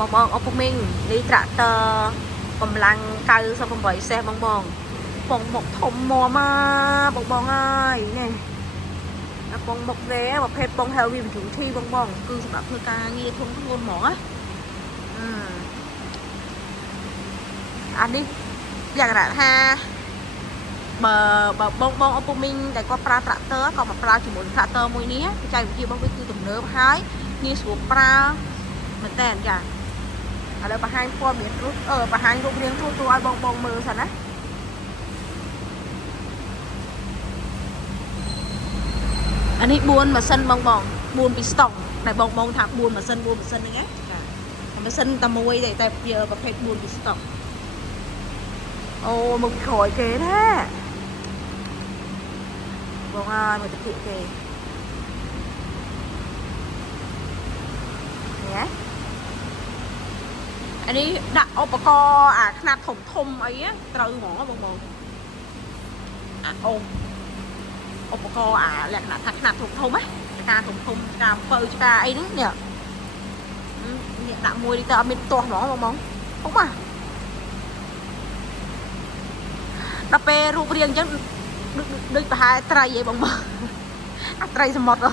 បងអពុមីងនេះត្រាក់ទ័រកម្លាំង98សេះបងពងមុខធំមាំមកបងអើយនេះពងមុខវែប្រភេទពង heavy duty បងគឺសម្រាប់ធ្វើការងារធំធ្ងន់ហ្មងណាអានេះយ៉ាងណាថាបើបងអពុមីងដែលគាត់ប្រើត្រាក់ទ័រក៏មកប្រើជាមួយត្រាក់ទ័រមួយនេះបច្ចេកវិទ្យារបស់វាគឺទំនើបហើយងាយស្រួលប្រើមែនតើចាឥឡូវបង្ហាញព័ត៌មានបង្ហាញរូបរាងទូឲ្យបងមើលសិនណាអានេះ4ម៉ាស៊ីនបង4ពីស្តុងតែបងថា4ម៉ាស៊ីនហ្នឹងណាចាម៉ាស៊ីនតែមួយតែវាប្រភេទ4ពីស្តុងអូមុខក្រោយគេណាបងអើយមកទៅគេនេះអានេះដាក់ឧបករណ៍អាខ្នាតធំអីត្រូវហ្មងបងអាឧបករណ៍អាលក្ខណៈថាខ្នាតធំណាការធំការអំពៅឆ្កាអីហ្នឹងនេះដាក់មួយនេះទៅអត់មានទាស់ហ្មងបងហុំដល់ពេលរូបរាងអញ្ចឹងដូចប្រហែលត្រីហីបងអាត្រីសមុទ្រ